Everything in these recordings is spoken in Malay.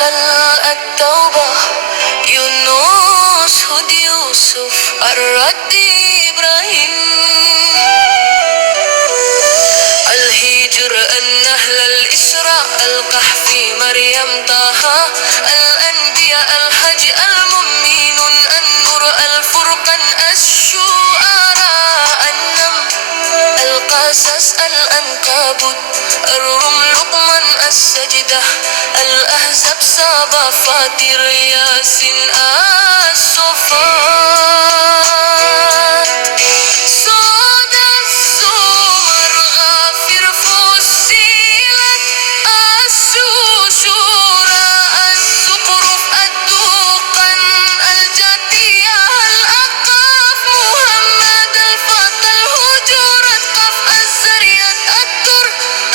الأطفال التوبة، يونس، هود، يوسف، الرد، إبراهيم، الهجر، النهل، الإسراء، الكهف، مريم، طه، الأنبياء، الحج، المؤمنون، النور، الفرقان، الشعراء، النمل، القصص، العنكبوت، الروم، لقمان، السجدة، الأحزاب، سبا، فاطر، ياسين، الصفات، صاد، الزمر، غافر، فصلت، الشورى، الزخرف، الدخان، الجاثية، الأحقاف، محمد، الفتى، الهجرات، قاف، الذريات، الدر،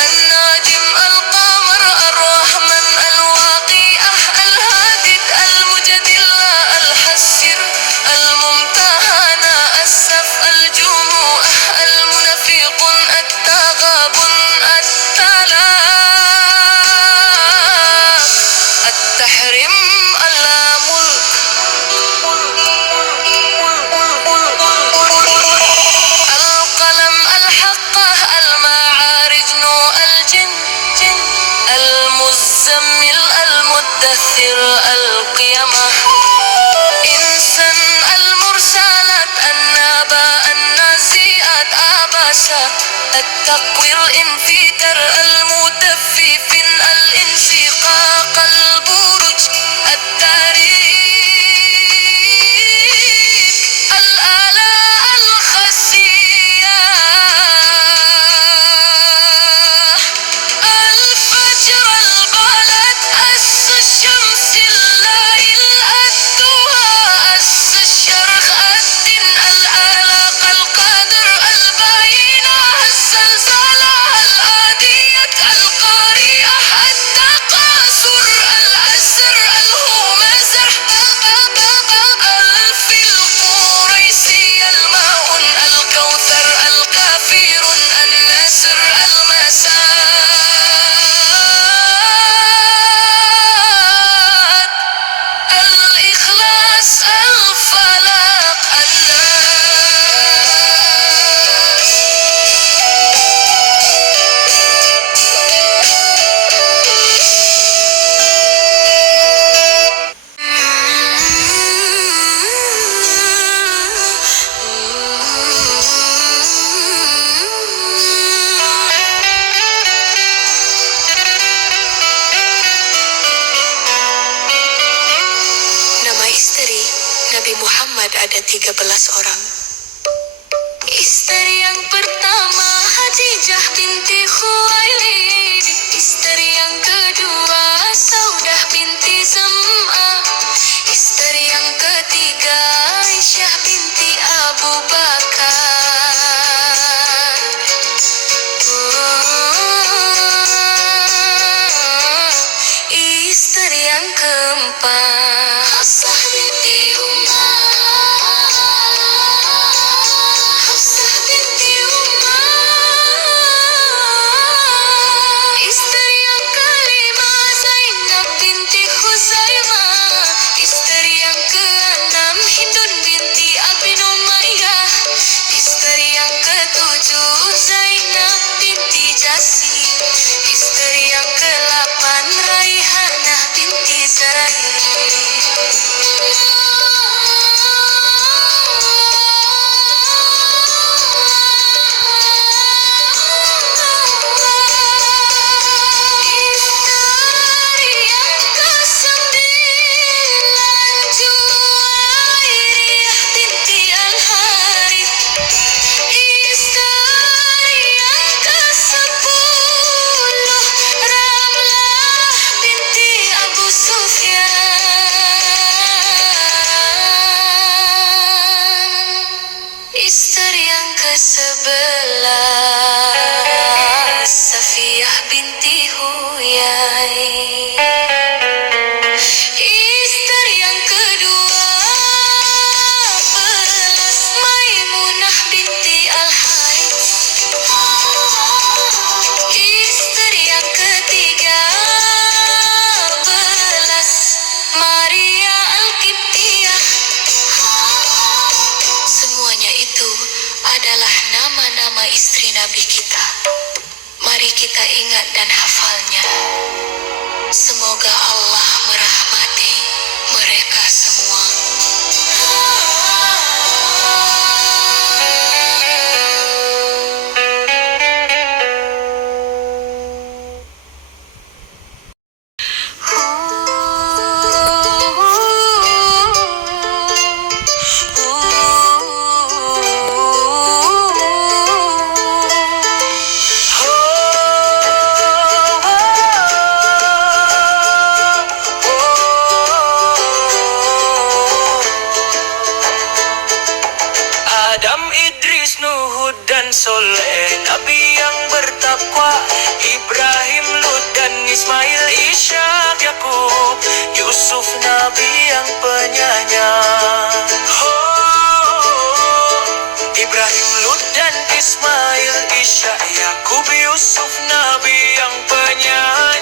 الناجم، القمر، الرحمن، الواقع، الهادد، المجادلة، الحسر، الممتحنة، السف، الجموع، المنافقون، التغابن، الطلاق، التحريم، الملك، القلم، الحقة، المعارج، نوع، الجن، المزمل، المدثر، القيامة، إنسان، المرسلات، النبأ، النازئات، عبسة، التكوير، الانفجار، المطففين، الانشقاق، البروج، التاريخ، الآلاء، الخسية، الفجر، البلد، الشمس، الليل، الدهى، الشرق، الدين، الآلاق، القدر، البينة، الزلزلة، العادية، القارئة، التقاصر، العسر، الهمزة، الفلق، قريسي، الماء، الكوثر، الكافرون، النسر، المساد، الإخلاص، الفلاق، الناس. Nama istri Nabi Muhammad ada 13 orang. Istri yang pertama Khadijah binti Khuwailid. Istri yang kedua Saudah binti Zam'ah. Istri yang ketiga Aisyah binti Abu Bakar. Istri yang keempat Hafsah binti Umar. Hafsah binti Umar. Istri yang kelima Zainab binti Khuzaimah. Istri yang keenam Hindun binti Abi Umayyah. Istri yang ketujuh Zainab binti Jasi. Istri yang ke-8 Raihanah binti Zaid. Nabi kita. Mari kita ingat dan hafalnya. Semoga Allah merahmati mereka semua. Adam, Idris, Nuh dan Soleh, Nabi yang bertakwa. Ibrahim, Lut dan Ismail, Ishak, Yakub, Yusuf, Nabi yang penyayang. Ibrahim, Lut dan Ismail, Ishak, Yakub, Yusuf, Nabi yang penyayang.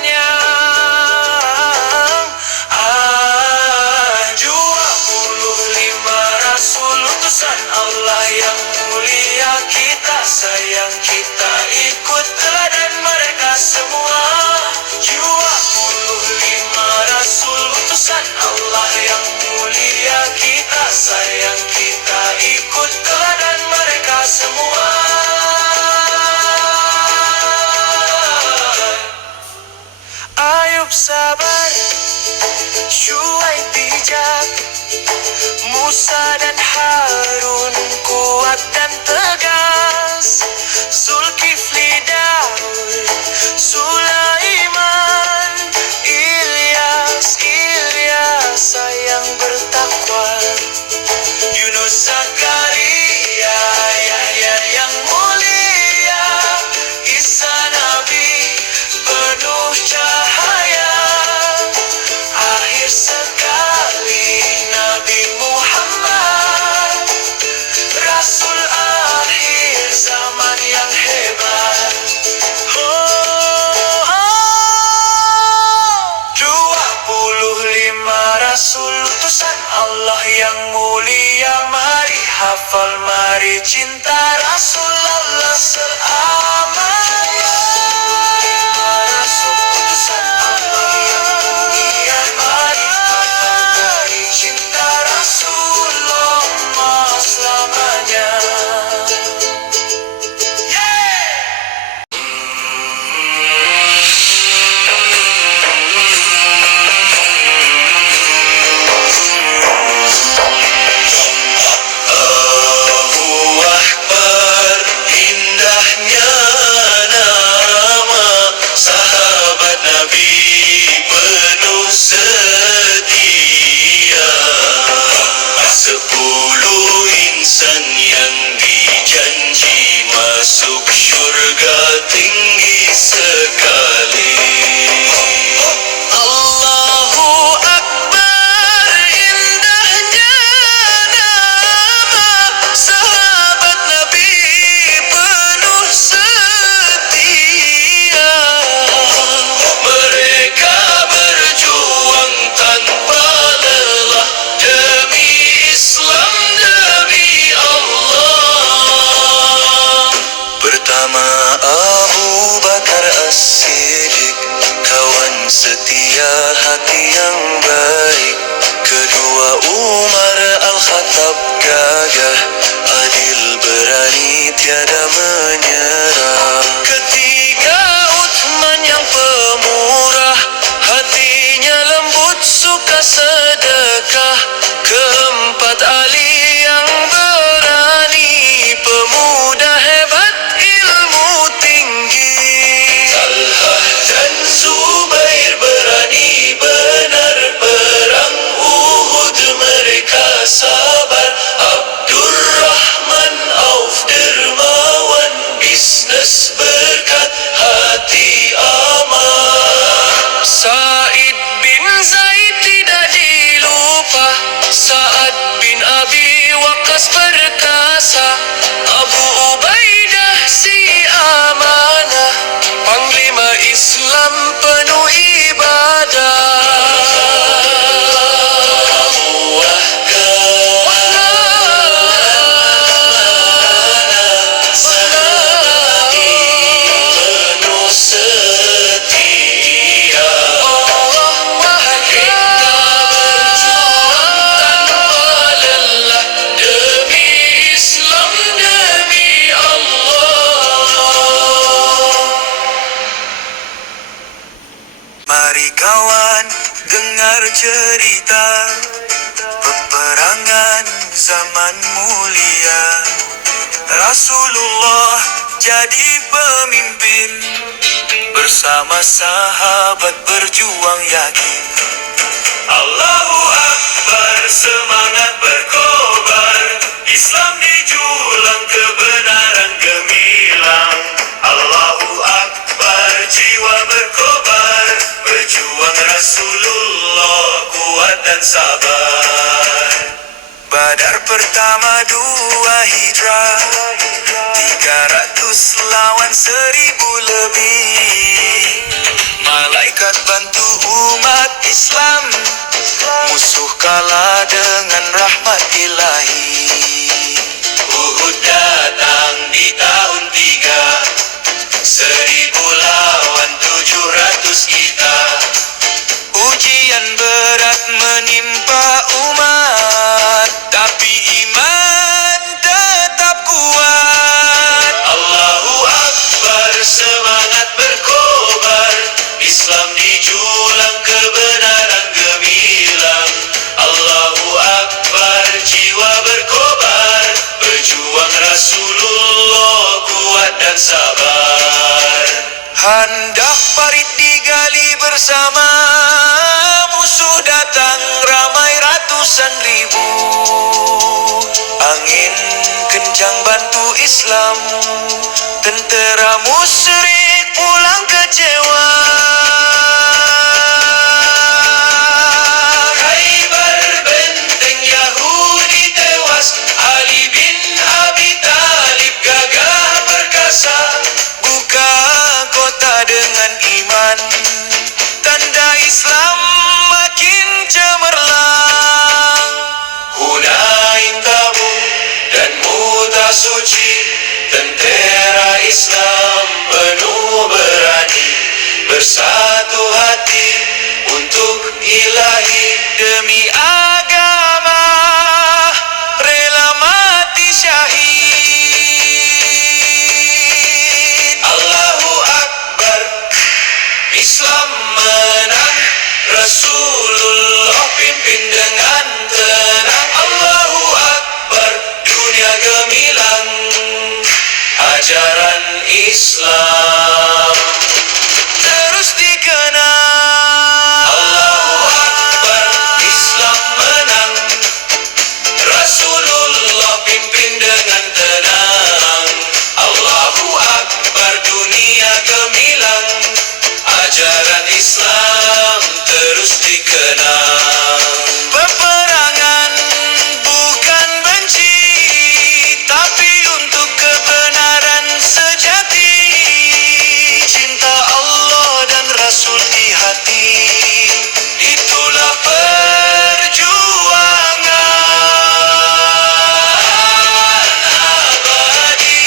25 Rasul utusan Allah yang mulia, kita sayang, kita ikut teladan mereka semua. 25 Rasul utusan Allah yang mulia, kita sayang, kita ikut teladan mereka semua. Ayub sabar, Syuaib bijak, Musa dan Harun kuat dan tegas, Zulkifli, Daud, Sulaiman, Ilyas yang bertakwa, Yunus, Zakaria, Yahya yang mulia, Isa Nabi penuh cahaya, akhir sekali Nabi Muhammad, Rasul akhir zaman yang hebat. 25 Rasul utusan Allah yang mulia, mari hafal, mari cinta Rasulullah selamanya. 25 Rasul utusan Allah yang mulia, mari hafal, mari cinta Rasulullah selamanya. Indahnya nama sahabat Nabi penuh setia, 10 insan yang dijanji masuk syurga tinggi sekali. Allahu Akbar, indahnya nama sahabat Nabi penuh setia. Mereka berjuang tanpa lelah demi Islam, demi Allah. Pertama Abu Bakar As-Siddiq, kawan setia, hati yang baik. Kedua Umar Al-Khattab, gagah, adil, berani, tiada menyerah. Ketiga Uthman yang pemurah, hatinya lembut, suka sedekah. Keempat Ali yang berani, pemuda hebat, ilmu tinggi. Talhah dan Zubair berani benar, perang Uhud mereka sabar. Abdurrahman Auf dermawan, bisnes berkat, hati aman. Said bin Zaid tidak dilupa, Sa'ad bin Abi Waqqas perkasa, Abu Ubaidah si amanah, panglima Islam penuh ibadah. Mari kawan dengar cerita peperangan zaman mulia. Rasulullah jadi pemimpin, bersama sahabat berjuang yakin. Allahu Akbar, semangat berkobar, Islam dijulang, kebenaran gemilang. Allahu Akbar, jiwa berkobar, berjuang Rasulullah, kuat dan sabar. Badar pertama 2 Hijrah, 300 lawan 1000 lebih. Malaikat bantu umat Islam, musuh kalah dengan rahmat ilahi. Uhud datang di tahun 3, 1000 lawan 700 kita. Ujian berat menimpa umat, tapi iman tetap kuat. Allahu Akbar, semangat berkobar, Islam dijulang, kebenaran gemilang. Allahu Akbar, jiwa berkobar, berjuang Rasulullah, kuat dan sabar. Handak parit digali bersama, musuh datang ramai ratusan ribu. Angin kencang bantu Islam, tentera musyrik pulang kecewa. Khaybar benteng Yahudi tewas, Ali bin Abi Thalib gagah perkasa. Buka kota dengan iman, tanda Islam makin cemerlang. Hunain, Tabuk dan Mu'tah suci, tentera Islam penuh berani, bersatu hati untuk ilahi. Demi agama rela mati syahid. Allahu Akbar, Islam menang, Rasulullah pimpin dengan tenang. Allahu Akbar, dunia gemilang, ajaran Islam terus dikenal. Allahu Akbar, Islam menang, Rasulullah pimpin dengan tenang. Allahu Akbar, dunia gemilang, ajaran Islam terus dikenal. Peperangan bukan benci, tapi untuk kebenaran sejati. Cinta Allah dan Rasul di hati, itulah perjuangan abadi.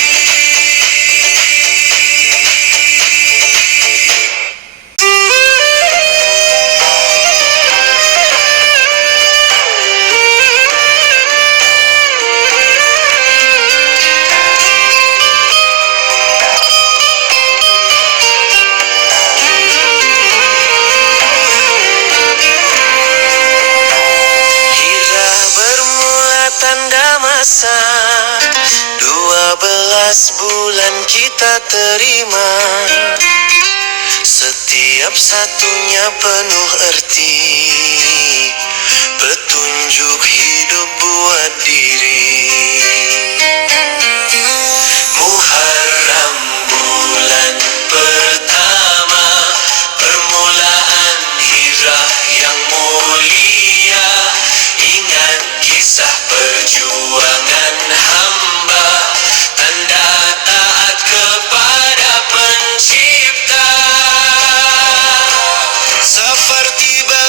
Hijrah bermula tanda masa, 12 bulan kita terima. Setiap satunya penuh erti, petunjuk hidup buat diri. Muharram bulan pertama, permulaan hijrah yang mulia. Ingat kisah perjuangan hamba, tanda taat kepada pencipta. Safar tiba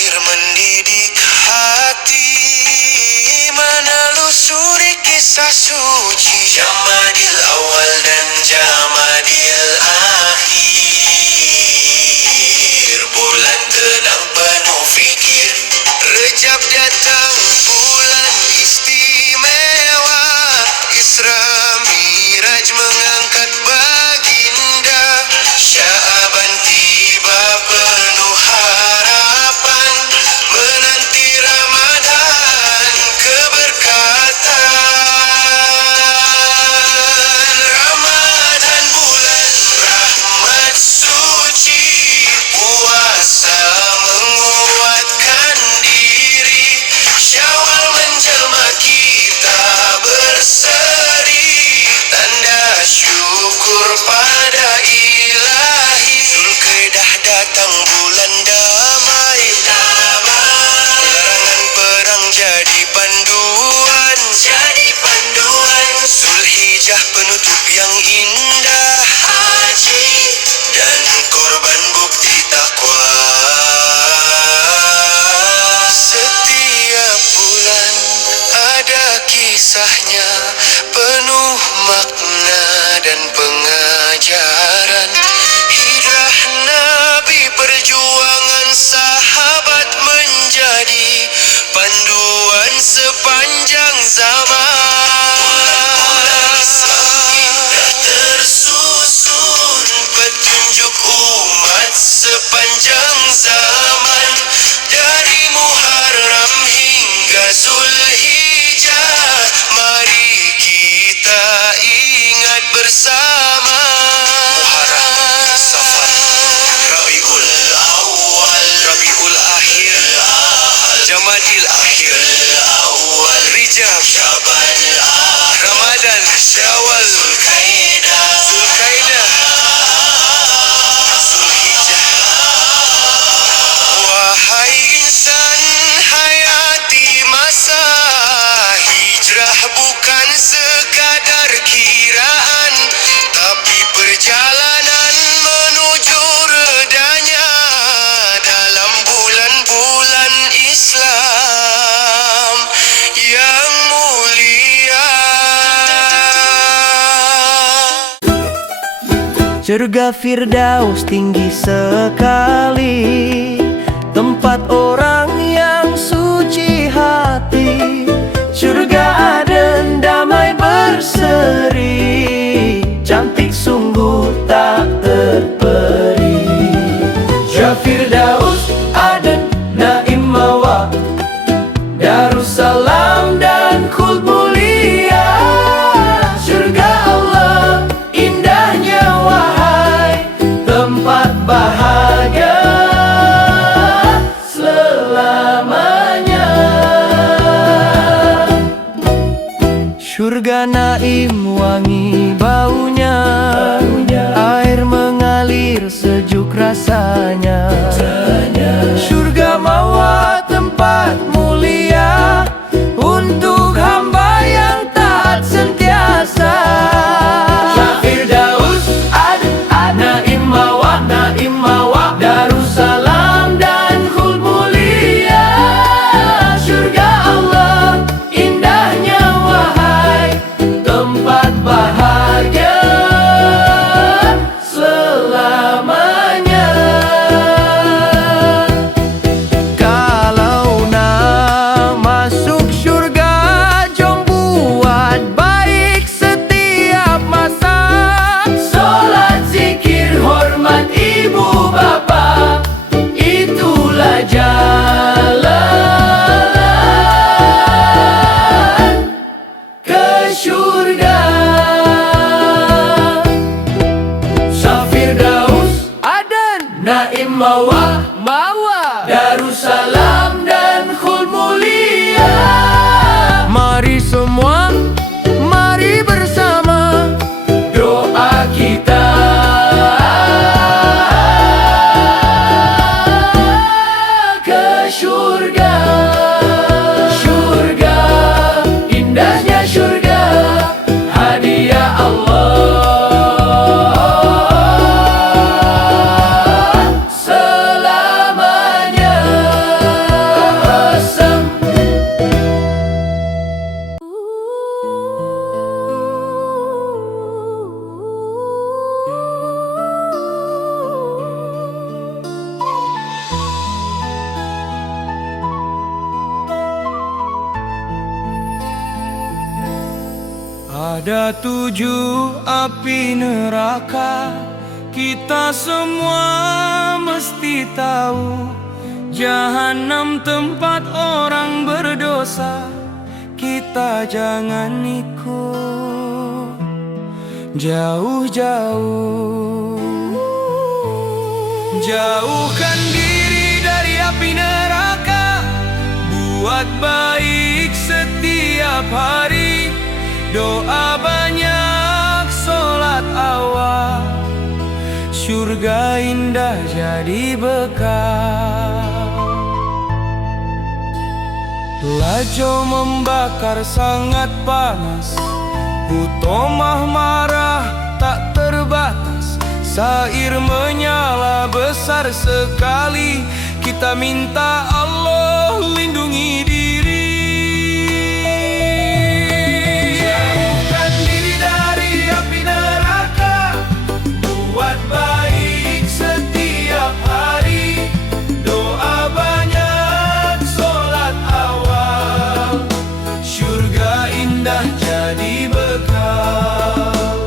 lahir mendidik hati, menelusuri kisah suci Jamadil awal dan Jamadil akhir. Bulan tenang penuh fikir, Rejab datang bulan istimewa, Isra Miraj mengangkat baginda, Sya'ban tiba penuh harapan, menanti Ramadan keberkatan. Ramadan bulan rahmat suci, puasa menguatkan diri, Syawal menjelma kita berseri, tanda syukur pada Ilahi. Zulkaidah datang bulan damai, larangan perang jadi panduan, Zulhijjah penutup yang indah, haji dan korban bukti takwa. Setiap bulan ada kisahnya, penuh makna dan pengajaran. Hijrah Nabi, perjuangan sahabat menjadi panduan sepanjang zaman. Bulan Islam indah tersusun, petunjuk umat sepanjang zaman. Dari Muharram hingga Zulhijjah, mari kita ingat bersama. Muharram, Safar, Rabiul Awal, Rabiul Akhir, Jamadil Akhir, Rejab, Syaban, Ramadan, Syawal, Zulkaidah, Zulhijjah. Wahai insan, hayati masa hijrah bukan sekadar kiraan, tapi perjalanan menuju redanya dalam bulan-bulan Islam yang mulia. Surga Firdaus tinggi sekali, tempat orang yang suci hati. Surga Aden damai berseri, cantik sungguh tak terperi. Surga Firdaus, Aden, Naim Mawa, Darussalam dan Khuld mulia. Surga Allah, indahnya wahai tempat bahagia selamanya. Surga Naim wangi baunya, air mengalir sejuk rasanya. Surga Mawa tempat mulia untuk hamba yang taat sentiasa. Firdaus, Aden, Naim Mawa, Darussalam dan Khuld mulia. Surga Allah, indahnya wahai tempat bahagia selamanya. Kalau nak masuk surga, jom buat baik setiap masa. Solat, zikir, hormat ibu bapa, itulah jalan ke surga. Firdaus, Aden, Naim Mawa, Darussalam dan Khuld mulia. Mari semua, mari bersama doa kita ke surga. Surga, indahnya surga, hadiah Allah selamanya. Ada 7 api neraka, kita semua mesti tahu. Jahanam tempat orang berdosa, kita jangan ikut jauh-jauh. Jauhkan diri dari api neraka, buat baik setiap hari. Doa banyak, sholat awal, surga indah jadi bekal. Lajo membakar sangat panas, Utomah marah tak terbatas. Sair menyala besar sekali, kita minta Allah lindungi diri. Jauhkan diri dari api neraka, buat baik setiap hari. Doa banyak, sholat awal, surga indah jadi bekal.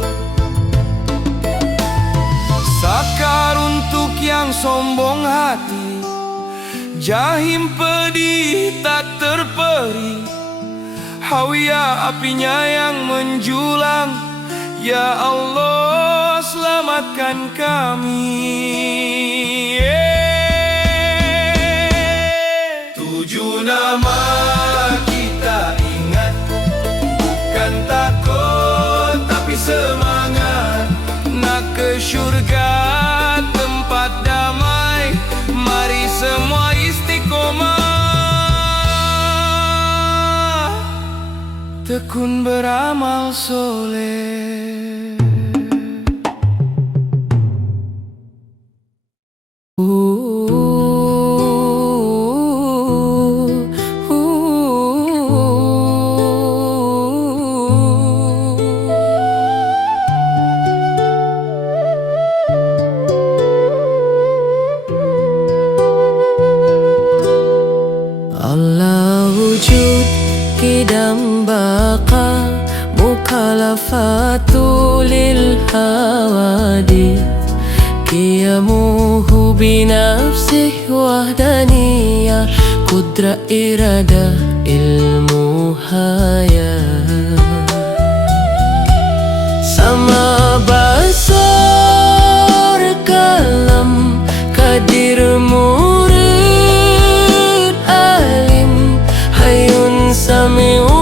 Sakar untuk yang sombong hati, jahim pedih tak terperi. Hawiyah apinya yang menjulang, ya Allah selamatkan kami. 7 nama kita ingat, bukan takut tapi semangat. Nak ke syurga tempat damai, mari semua istiqomah, tekun beramal soleh. Allah wujud kidam baqa, mukhalafatu lil hawadith, qiyamuhu binafsih wahdaniyah, qudra irada ilmu hayat. Sama basar kalam kadir murid alim, hayun samiun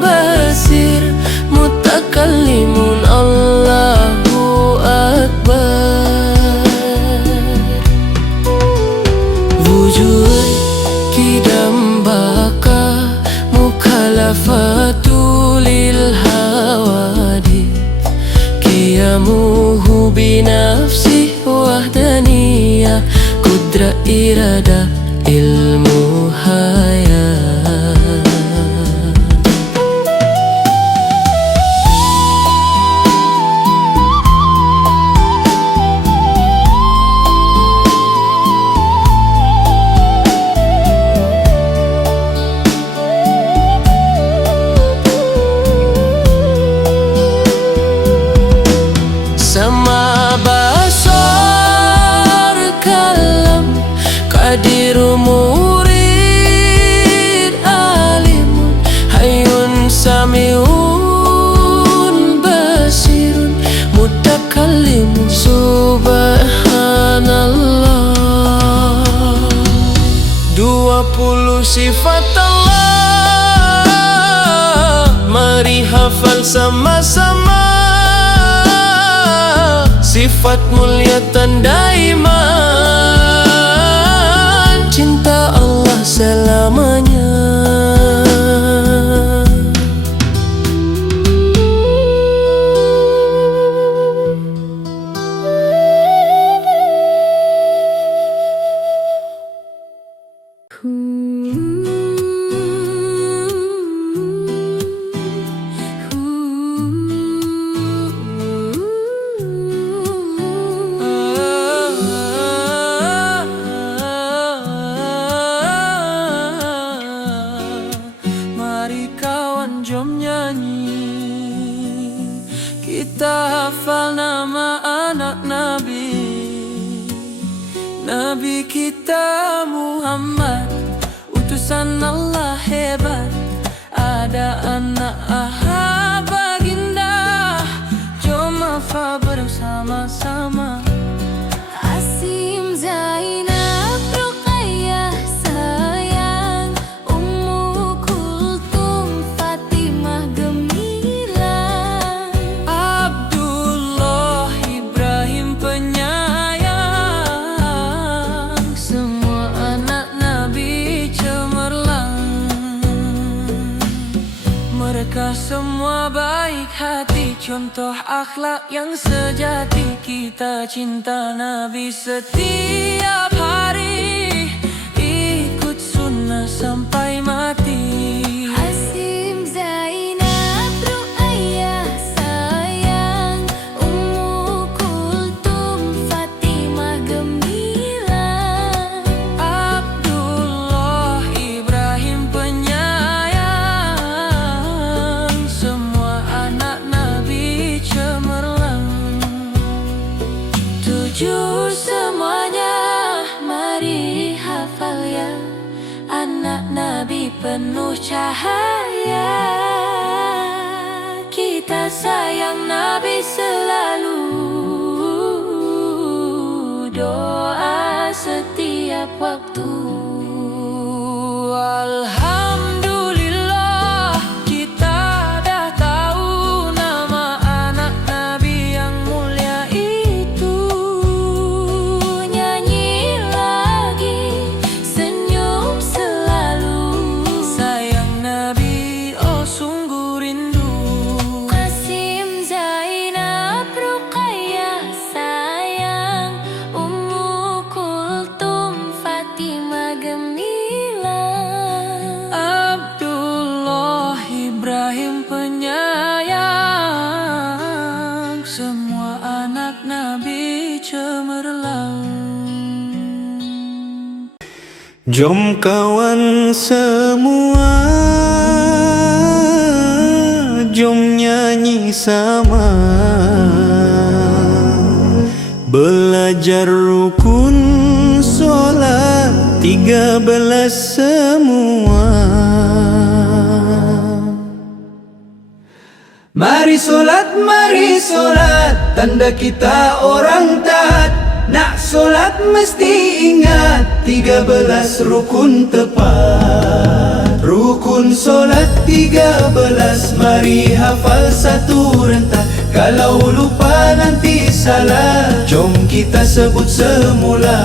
basir, mutakallimun Allahu akbar. Wujud kidam baqa, mukhalafatu lil hawadith, qiyamuhu binafsih wahdaniyah, qudra irada ilmu hayat. Sama basar kalam kadiru murid alimun, hayun samiun basirun, mutakallimun subhanallah. 20 sifat Allah, mari hafal sama-sama. Sifat mulia tanda iman, cinta Allah selamanya. Nabi kita Muhammad, utusan Allah hebat. Ada anak baginda, jom hafal bersama-sama. Asim, Zainab, Ruqayyah sayang, Ummu Kulthum, Fatimah gemilang, Abdullah, Ibrahim penyayang, semua anak Nabi cemerlang. Mereka semua baik hati, contoh akhlak yang sejati. Kita cinta Nabi setiap hari, ikut sunnah sampai mati. Asim, Zainab, Ruqayyah sayang, Ummu Kulthum, Fatimah gemilang, Abdullah, Ibrahim penyayang, semua anak Nabi cemerlang. Tujuh semuanya, mari hafal ya, anak Nabi penuh cahaya. Kita sayang Nabi selalu, doa setiap waktu. Alhamdulillah, kita dah tahu nama anak Nabi yang mulia itu. Nyanyi lagi, senyum selalu, Sayang Nabi, oh sungguh rindu. Qasim, Zainab, Ruqayyah sayang, Ummu Kulthum, Fatimah gemilang, Abdullah, Ibrahim penyayang, semua anak Nabi cemerlang. Jom kawan semua, jom nyanyi sama, belajar rukun solat 13 semua. Mari solat, tanda kita orang taat. Nak solat mesti ingat 13 rukun tepat. Rukun solat 13, mari hafal satu rentak. Kalau lupa nanti salah, jom kita sebut semula.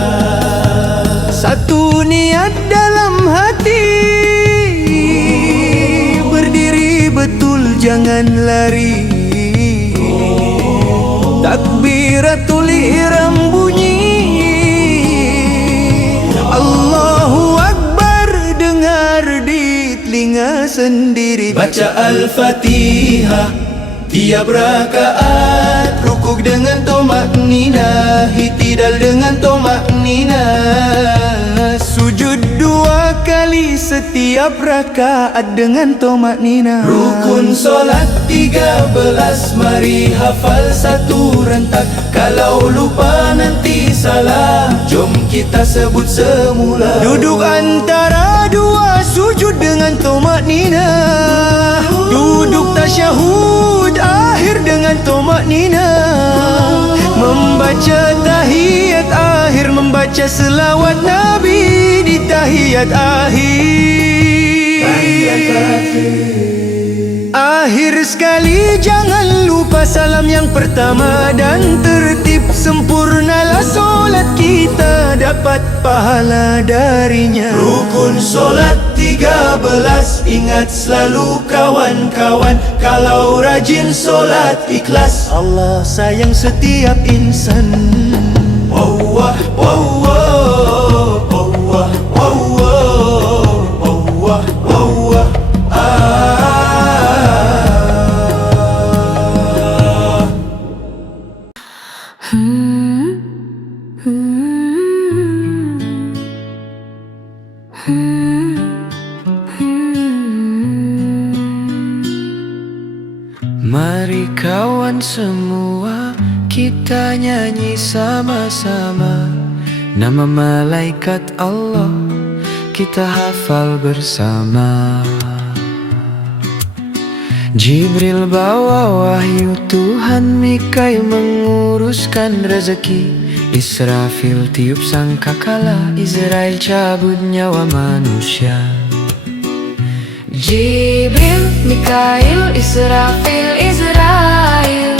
Satu niat dalam hati, berdiri betul jangan lari. Takbiratul ihram bunyi, Allahu Akbar dengar di telinga sendiri. Baca Al-Fatihah tiap rakaat, rukuk dengan tomak-nina, hitidal dengan tomak-nina, Sujud 2 kali setiap rakaat dengan tomak-nina. rukun solat 13, mari hafal satu rentak. Kalau lupa nanti salah, jom kita sebut semula. Duduk antara 2 sujud dengan tomak-nina, duduk tasyahud akhir dengan tomak-nina, membaca tahiyat akhir, membaca selawat Nabi di tahiyat akhir. Akhir sekali jangan lupa salam yang pertama dan tertib. Sempurnalah solat kita, dapat pahala darinya. Rukun solat 13, ingat selalu kawan-kawan. Kalau rajin solat ikhlas, Allah sayang setiap insan. wawah, wawah, wawah, wawah, wawah, wawah. Mari kawan semua, kita nyanyi sama-sama, Nama malaikat Allah kita hafal bersama. Jibril bawa wahyu Tuhan, Mikail menguruskan rezeki, Israfil tiup sangkakala, Israel cabut nyawa manusia. Jibril, Mikail, Israfil, Israel,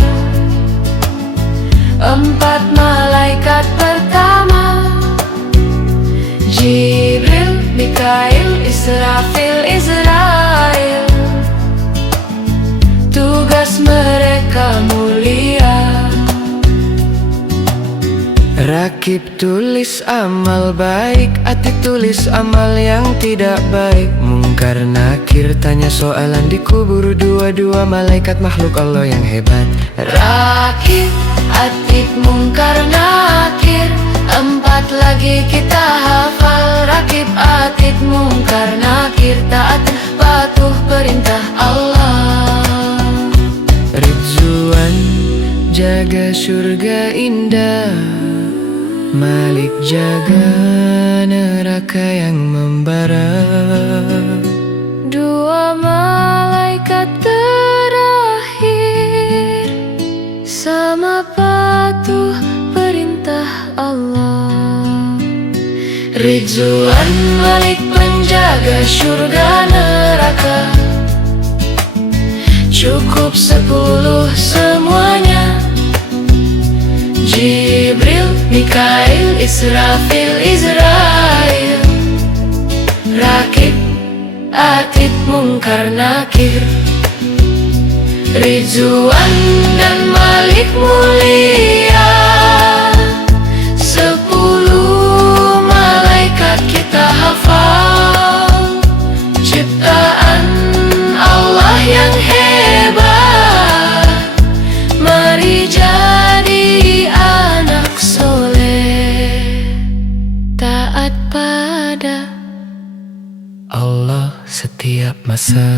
empat malaikat pertama. Jibril, Mikail, Israfil, Israel, tugas mereka mulia. Rakib tulis amal baik, Atid tulis amal yang tidak baik. Mungkar nakir tanya soalan di kubur, dua-dua malaikat makhluk Allah yang hebat. Rakib, Atid, Mungkar, Nakir, empat lagi kita hafal. Rakib, Atid, Mungkar, Nakir, taat patuh perintah Allah. Ridzuan jaga surga indah, Malik jaga neraka yang membara. Dua malaikat terakhir sama patuh perintah Allah. Ridzuan Malik penjaga surga neraka, cukup 10 semuanya. Jibril, Mikail, Israfil, Israel, Rakib, Atid, Mungkar, Nakir, Ridzuan dan Malik mulia. 10 malaikat kita hafal, ciptaan Allah yang hebat. Mari jadi anak soleh, taat pada Allah setiap masa.